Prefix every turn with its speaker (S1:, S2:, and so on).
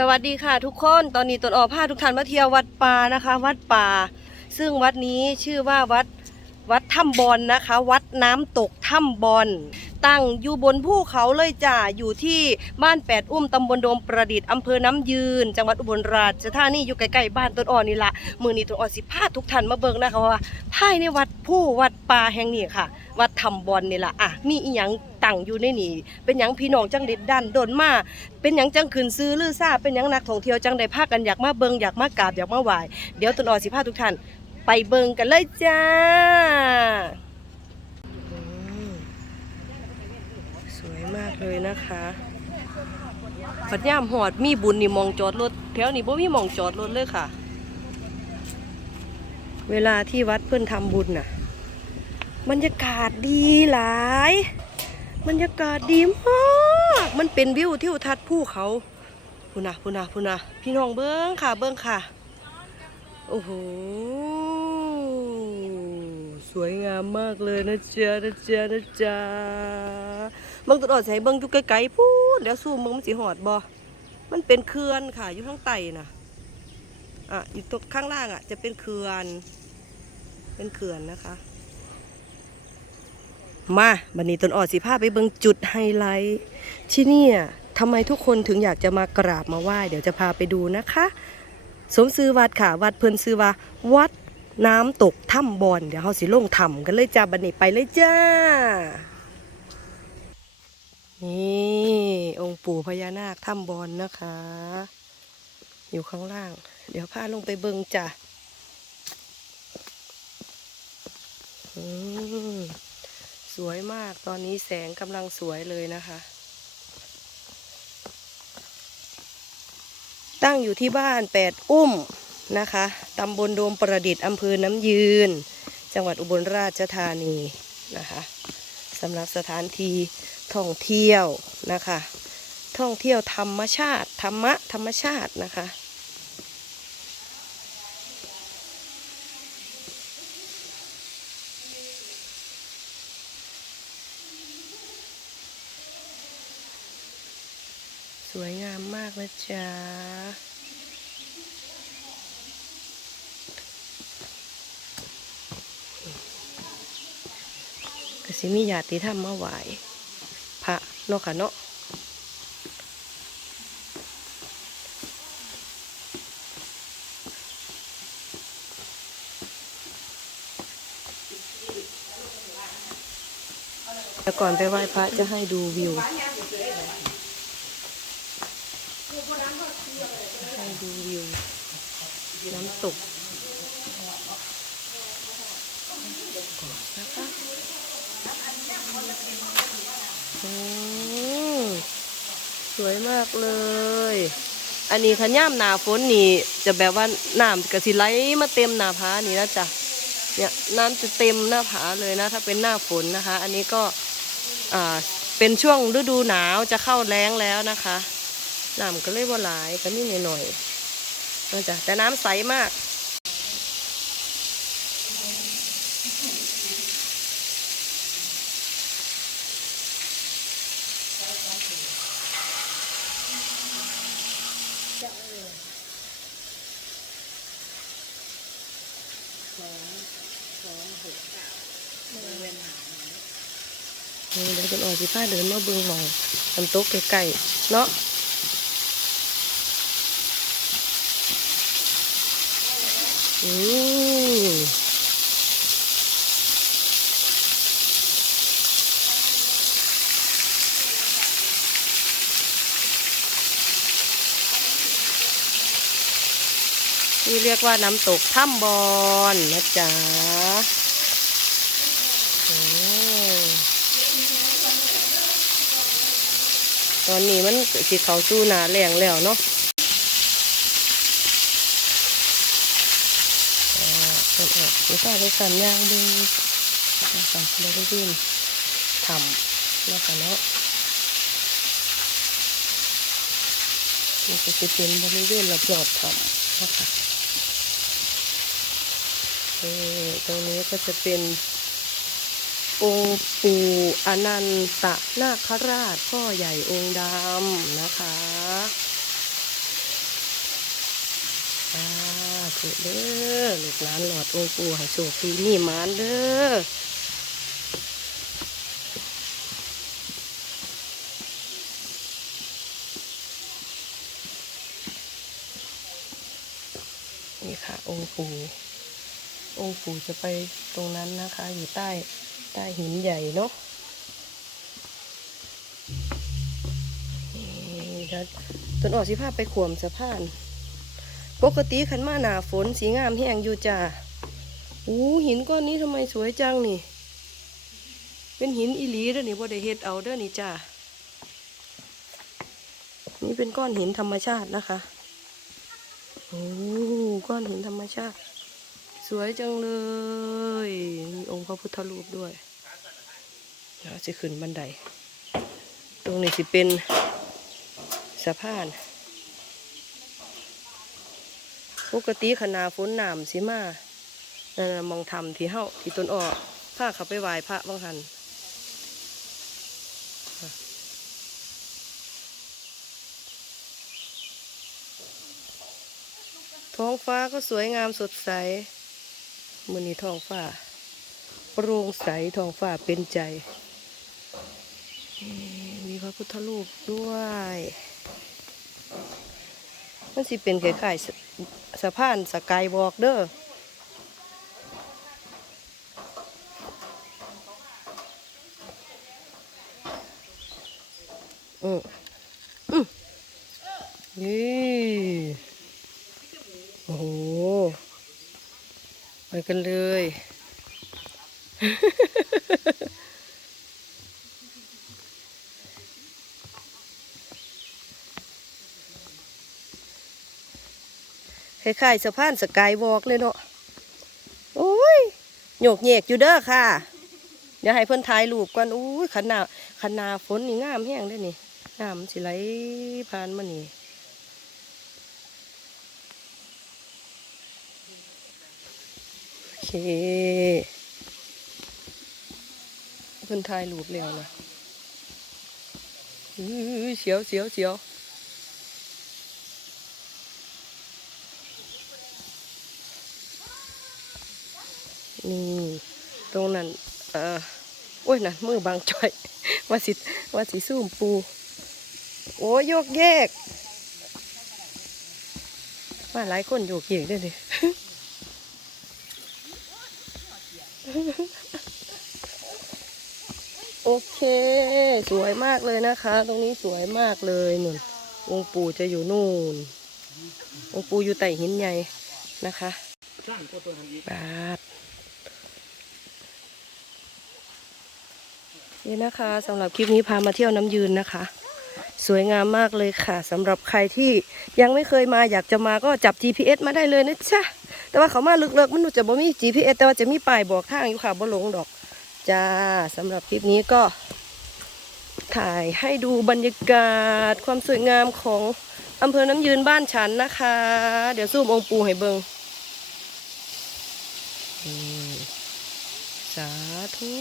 S1: สวัสดีค่ะทุกคนตอนนี้ตนออกพาทุกท่านมาเที่ยววัดป่านะคะ วัดป่า ซึ่งวัดนี้ชื่อว่าวัดวัดถ้ำบอลนะคะ วัดน้ำตกถ้ำบอล ตั้งอยู่บนภูเขาเลยจ้าอยู่ที่บ้านแปดอุ้มตำบลโดมประดิษฐ์อำเภอน้ำยืน จังหวัดอุบลราชธานีอยู่ใกล้ๆบ้านต้นอ่อนนี่ละมือนี้ต้นอ่อนสิพาทุกท่านมาเบิ่งนะคะว่าภายในวัดผู้วัดป่าแห่งนี้ค่ะ วัดถ้ำบอลนี่ละอะมีอีหยังตั้งอยู่ในนี่เป็นหยังพี่น้องจังเด็ดดันโดนมาเป็นหยังจังขืนซื้อลือซาเป็นหยังนักท่องเที่ยวจังได้พากันอยากมาเบิงอยากมากราบอยากมาไหว้เดี๋ยวตุนอ่อนสิพาทุกท่านไปเบิงกันเลยจ้าอืมสวยมาก เลยนะคะปัดย่ามหอดมีบุญนี่มองจอดรถแถวนี้บ่มีมองจอดรถเลยค่ะ เวลาที่วัดเพื่อนทำบุญน่ะบรรยากาศดีหลาย บรรยากาศดีมากมันเป็นวิวทิวทัศน์ภูเขาพูนะพูนะพูนะพี่น้องเบิ้งค่ะเบิ้งค่ะ โอ้โหสวยงามมากเลยนะจ๊ะนะจ๊ะนะจ๊ะ เบิ้งตัวอดใส่เบิ้งอยู่ไกลๆพูดเดี๋ยวสู้มึงมันสิหอดบ่มันเป็นเขื่อนค่ะ อยู่ข้างใต้น่ะอะอยู่ตรงข้างล่างอะ จะเป็นเขื่อน เป็นเขื่อนนะคะ มาบันนี้ต้นอ่อนสิพาไปเบิ่งจุดไฮไลท์ที่นี่ทำไมทุกคนถึงอยากจะมากราบมาไหว้เดี๋ยวจะพาไปดูนะคะ สมซื้อวัดค่ะ วัดเพิ่นซื้อว่าวัดน้ำตกถ้ำบอนเดี๋ยวเราสิลงถ้ำกันเลยจ้าบันนี้ไปเลยจ้า นี่องค์ปู่พญานาคถ้ำบอนนะคะ อยู่ข้างล่าง เดี๋ยวพาลงไปเบิงจ้ะสวยมากตอนนี้แสงกำลังสวยเลยนะคะ ตั้งอยู่ที่บ้านแปดอุ้มนะคะตำบลโดมประดิษฐ์อำเภอน้ำยืน จังหวัดอุบลราชธานีนะคะ สำหรับสถานที่ท่องเที่ยวนะคะ ท่องเที่ยวธรรมชาติ ธรรมะธรรมชาตินะคะสวยงามมากนะจ๊ะ สิมีญาติธรรมมาไหวพระเนาะค่ะเนาะแต่ก่อนไปไหว้พระจะให้ดูวิว ให้ดูวิว น้ำตกนะคะอืมส วยมากเลย อันนี้ขย่ามหนาฝนนี่ จะแบบว่าน้ำกระสิไหลมาเต็มหนาผานี่นะจ๊ะเนี่ยน้ำจะเต็มหน้าผาเลยนะ ถ้าเป็นหน้าฝนนะคะ อันนี้ก็อ่าเป็นช่วงฤดูหนาวจะเข้าแล้งแล้วนะคะน้ำก็เลยว่าหลายก็นี่หน่อยๆนะจ๊ะแต่น้ำใสมาก นี่เดี๋ยวจะออกสิผ้าเดินมาเบิ่งมองน้ำตกไกลๆเนาะอืม นี่เรียกว่าน้ำตกถ้ำบอนนะจ๊ะอตอนนี้มันสิเขาสู้นาแรงแล้วเนาะอ่าเป็นออกไม่ทราบไปสันยางดึงนะคะเราได้ยินทำนะคะเนาะนี่ก็จะเป็นบริเวณรอบๆทำนะคะ ตรงนี้ก็จะเป็นองค์ปู่อนันตนาคราชพ่อใหญ่องค์ดำนะคะธุเด้อลูกหลานหลอดองค์ปู่ให้โชคดีมีหมานเด้อนี่ค่ะองค์ปู่ องค์ปู่จะไปตรงนั้นนะคะ อยู่ใต้ใต้หินใหญ่เนาะนี่เดี๋ยวต้นออกสิภาพไปขวมสะพาน ปกติขันมาหนาฝนสีงามแห้งอยู่จ้าอู้หินก้อนนี้ทำไมสวยจังนี่ เป็นหินอีหลีเด้อนี่บ่ได้เฮ็ดเอาเด้อนี่จ้านี่เป็นก้อนหินธรรมชาตินะคะ โอ้ก้อนหินธรรมชาติ สวยจังเลย มีองค์พระพุทธรูปด้วยเดี๋ยวจะขึ้นบันได ตรงนี้สิเป็นสะพาน ปกติขนาฝนหนามสิมานั่นมองทำที่เฮาที่ต้นอ้อพาเขาไปไหว้พระบางหันท้องฟ้าก็สวยงามสดใส มือนี้ท้องฟ้า โปร่งใสท้องฟ้าเป็นใจ มีพระพุทธรูปด้วย มันสิเป็นคล้ายๆสสะพานสกายวอล์กเด้อมอืมนี่โอ้โห ไป กันเลย คล้ายๆสะพานสกายวอล์กเลยเนาะ โอ้ยโยกเยกอยู่เด้อค่ะ เดี๋ยวให้เพื่อนถ่ายรูปก่อนอุ้ยขนาขนาฝนนี่งามแห้งเด้นี่น้ำมันสิไหลผ่านมานี่ โอ เคเพื่นถ่ายรูปแล้วนะอื้อเสียวเสียวเสียวนี่ ตรงนั้น เออโอ้ยนั่นมือบางจ่อย ว่าสิว่าสิซูมปู โอ้ยโยกแยกมาหลายคนโยกเยกด้วยดิ โอเค สวยมากเลยนะคะ ตรงนี้สวยมากเลยหนุ่นองค์ปู่จะอยู่นู่น องค์ปู่อยู่ใต้หินใหญ่นะคะบาทนี่นะคะสำหรับคลิปนี้พามาเที่ยวน้ำยืนนะคะ สวยงามมากเลยค่ะสำหรับใครที่ยังไม่เคยมาอยากจะมาก็จับ GPS มาได้เลยนะจ๊ะ แต่ว่าเขามาลึกๆ มันจะบ่มี GPS แต่ว่าจะมีป้ายบอกทางอยู่ค่ะบ่หลงดอก จ้าสำหรับคลิปนี้ก็ ถ่ายให้ดูบรรยากาศความสวยงามของอำเภอน้ำยืนบ้านฉันนะคะ เดี๋ยวซูมองค์ปูให้เบิงสาธุ